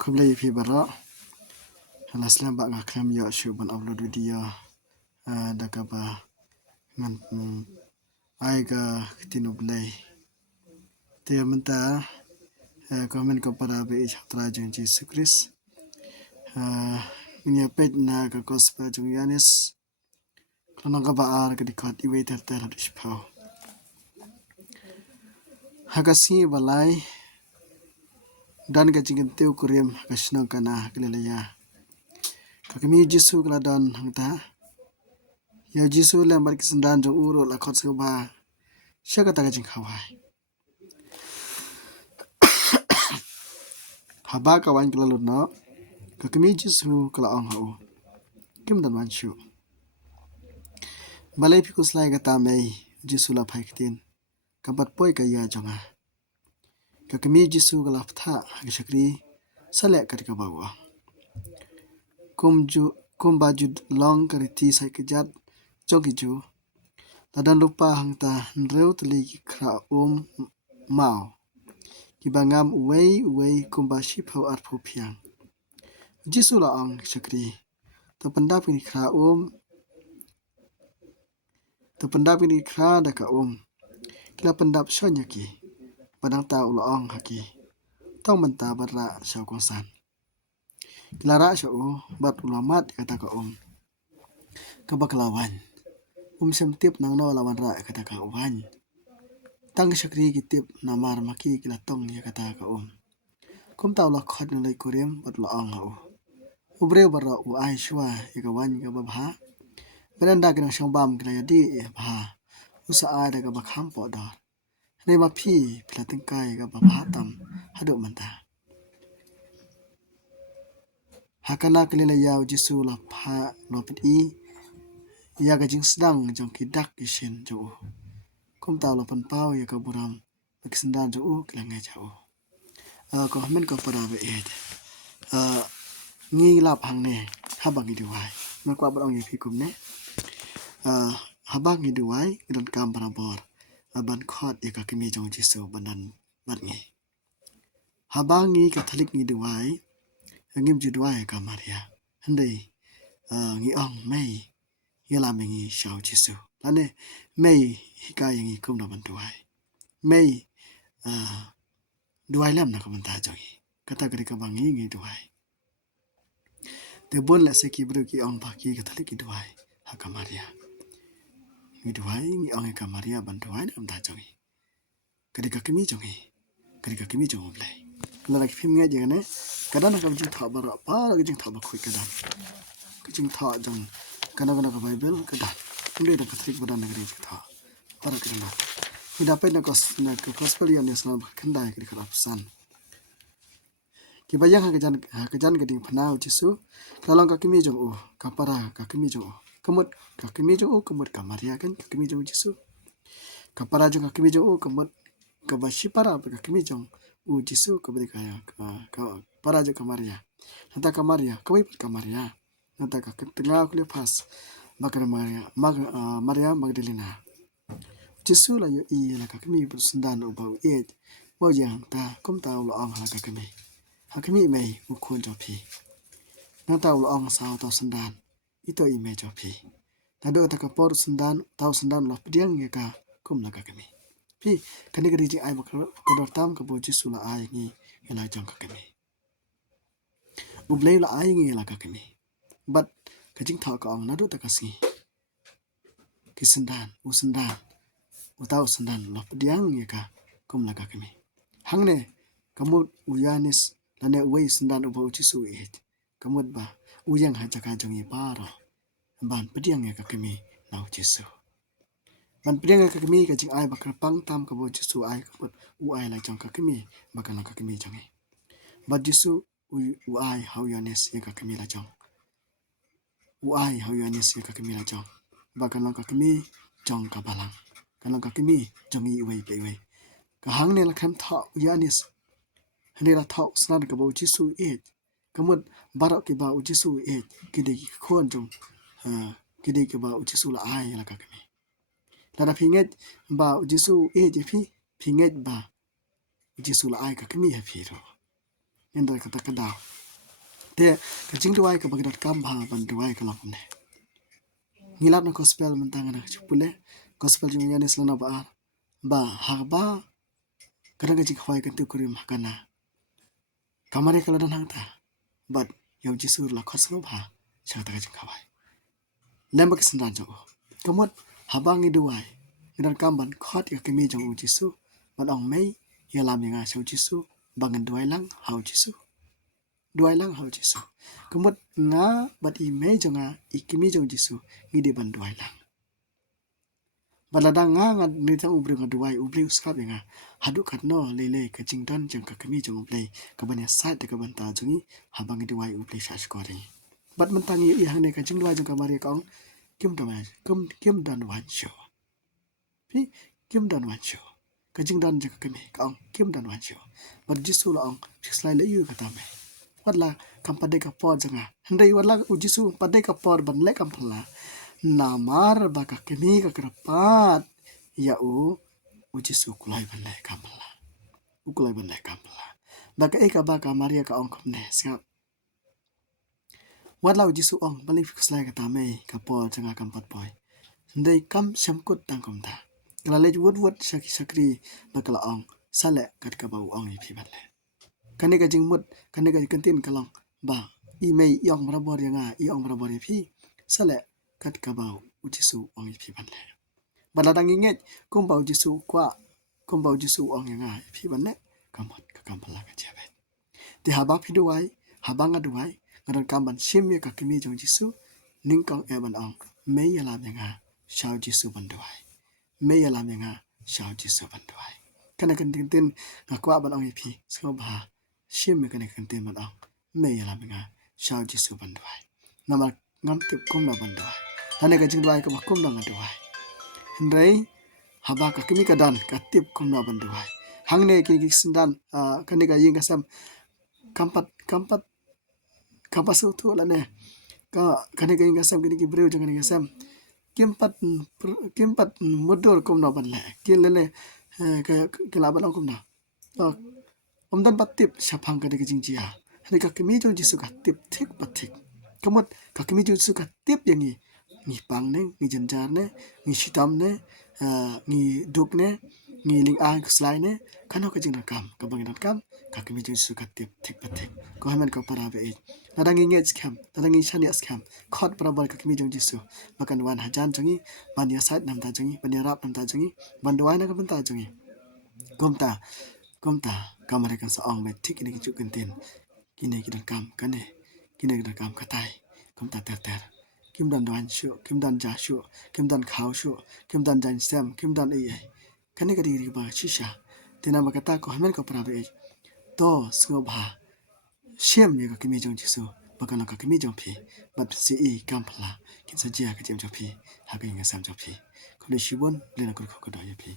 Kublai fi bara halaslam ba ngaklam ya shu ban upload video daga ba ngan ai ga tinublai te menta comment ko para be chatra jeng Jesus Christ minya pet na ga gospel jeng Yanis klana ga ba ar ga dikat iwe ter ter dishpau hagasi balai dan ga jingin teu kurem ga shnang kana glelaya kakami jisu kala dan hangta ya jisu le mar kisandan jong uro la khot ba shaka ta ga jing khawai haba ka wan kala lutno kakami jisu kala ong hau kim dan wan shu balai phikus lai ga ta mai jisu la phai kitin kabat poi ka ya jonga kakami jisu kala ptha ga shakri sale ka ka bawa kumbaju long kariti sai kejat jogiju ladan lupa hangta nreu tli khra mau kibangam uwei kumbashi phau arphu phiang jisu la ang shakri to pandap ni khra to pandap ni khra da ka kila pandap shonya ki padang ta ula ang haki tong menta barra shau kongsan Clara shau bat ulamat kata ka kabaklawan semtip nang no lawan ra kata ka wan tang shakri kitip namar maki kila tong ya kata ka kum taw la khot ngai kurem bat la ang hau ubre bara u ai shwa ya wan ga babha beranda kina shambam kila yadi bha usa a daga bakham po da nei ma phi platin kai ga babha tam hadu manta hakana kelila yaw jisu la pha no pit ya ga jing sedang jong kidak ishin jo kum taw la pan pau ya ka buram kisandan jo kila ngai jao ko men ko para be ngi lap hang ne habang gi diwai ma kwa barong yi phi kum ne habang gi diwai dan kam barabor ban khot ya ka kimi jong jisu banan bat ngi habang ngi catholic ngi diwai ngim ji diwai ka maria handai ngi ong mai yala mengi shau jisu lane mai hikai ngi kum na ban diwai mai diwai lam na kam ta jong kata gari ka bangi ngi diwai te bon la se ki bru ki ong ba ki catholic ki diwai ha ka maria ngi diwai ngi ong ka maria ban diwai na ta jong kadi ka kimi jong blai la ki phim nge je ne kada na ka jing tha ba ra pa la jing tha ba khoi kada ki jing tha jong kana ka bible kada ngi da catholic ba na gari tha para kada ida pe na gospel ya national khandai ki kharap san ki bayang ka jan gading phanau jisu kalong ka kimi jong ka para ka kimi jong kamut ka kimi jong kamut ka maria kan ka kimi jong jisu ka para jong ka kimi jong kamut ka bashi para ka kimi jong jisu ka bari ka para jong ka maria nata ka maria ka maria nata ka tengah kule pas bakar maria magdalena jisu la yo la ka kimi sundan ubau bo yang ta kum ta lo ang ha ka kimi hakimi mai ukun jopi nata lo ang sa ta sundan ito ime jopi tado ta ka por sundan taw sundan lo pdiang ya ka kum la ka kimi pi kani gari ji ai ba ko dor tam ka bo jisu la ai ngi ela jong ka kimi ublei la ai ngi la ka kimi but ka jing tha ka ang na do ta ka si kisandan usundan utaw sundan lo pdiang ya ka kum la ka kimi hangne kamut uyanis lane wei sundan ubo jisu kamut ba uyang ha jaka jong yi paro ban pdiang ya ka kimi nau jisu ban pdiang ya ka kimi ka jing ai ba ka pang tam ka bo jisu ai kamut u ai la jong ka kimi ba ka ka kimi jong ba jisu u ai how yanis ya ka kimi la jong u ai how yanis ya ka kimi la jong ba ka ka kimi jong ka balang kana ka kimi jong yi wei pe wei ka hang ne la kham tha yanis hne la tha sran ka bo jisu kamut barak ki ba jisu kide khon jong kide ki ba jisu la ai la ka kimi la phinget ba jisu je phi phinget ba jisu la ai ka kimi ha phi ro yen da kata kada te ka jing duai ka bagdat kam bha ban duai ka lak ne ngilap na gospel mentang na chupule gospel jing ya nes lana ba harba kadang ka jing khwai kan tu kurim hakana kamare kala dan hangta but yau jisur la khosno bha chata ka jing khawai lembak sendan jo kamot habangi duai ngidan kamban khot ya kemi jong jisu ban ong mei ya lam nga chau jisu bangan duai lang hau jisu duai lang hau jisu kamot nga bat I mei jonga ikimi jong jisu ngide ban duai lang baladang nga ni ta ubri nga duai ubli uskap nga hadu khatno lele ka jingdan jang ka kemi jong ublei ka banya sat ka ban ta jongi habangi duai ubli shash kore bat mentangi I hang ne ka jing duai jong ka mari kaong kim dan wan show pi kim dan wan show ka jing dan jang ka kemi kaong kim dan wan show bat jisu la ong slai le yu ka ta me watla kam pade ka por janga handai watla ujisu pade ka por ban le kam phla namar ba ka kemi ka krapat ya ujisu kulai ban le kam phla ukulai ban le kam phla ba ka eka ba ka maria ka ong khom ne skap watla ujisu ong bali slai ka ta me ka por janga kam pat boy handai kam shamkut tang kom ta kala le wot sakri ba kala ong sale kat ka ba ong I phi ban le kane ka jingmut kane ka kantin kalong ba email yong barabor yanga yong barabor phi sale kat ka ba ujisu ong phi ban le baladang inget kum ba ujisu ong yanga phi ban le kamot ka kampala ka jabe te haba phi duai habanga duai ngaran kamban simye ka kimi jong jisu ningkong eban ong me yala menga shau jisu ban duai me yala menga shau jisu ban duai kana kantin ngakwa ban ong phi so ba shim me kana kantin ban ong me yala menga shau jisu ban duai nama ngam tip kum na ban duai tane ka jing duai ka kum na duai hendrai haba ka kimi ka dan ka tip kum na ban duai hangne ki sindan kane ka ying kasam kampat kapasu tu la ne ka kane ka ying kasam kini ki breu jang kane kasam kimpat mudur kum na ban le kin le ka la ban kum na omdan patip shapang ka de jingjiya hani ka kimi jong jisu ka tip thik pathik kamot ka kimi jong jisu ka tip yangi ni pang ne ni janjar ne ni shitam ne ni duk ne ni ling ang slai ne kano ka jing kam ka bangin kam ka kimi jong jisu ka tip thik pathik ko hamen ka para ve nadangi nge scam nadangi shani scam khot barabar ka kimi jong jisu bakan wan hajan jongi bania sat nam ta jongi bania rap nam ta jongi bandwai na ka ban ta jongi komta kamare kan sa ong me thik ni chu kantin kine ki dan kam kane kine ki dan kam khatai komta ter kim dan dan shu kim dan ja shu kim dan khaw shu kim dan jan sam kim dan ai kane ka ri ba shisha tena ma kata ko hamen ko pra be to sko ba shem me ka kimi jong jisu bakana ka kimi jong phi bat si kam phla kin sa jia ka jem jong phi ha ka ing sam jong phi ko le shibon le na ko do ye phi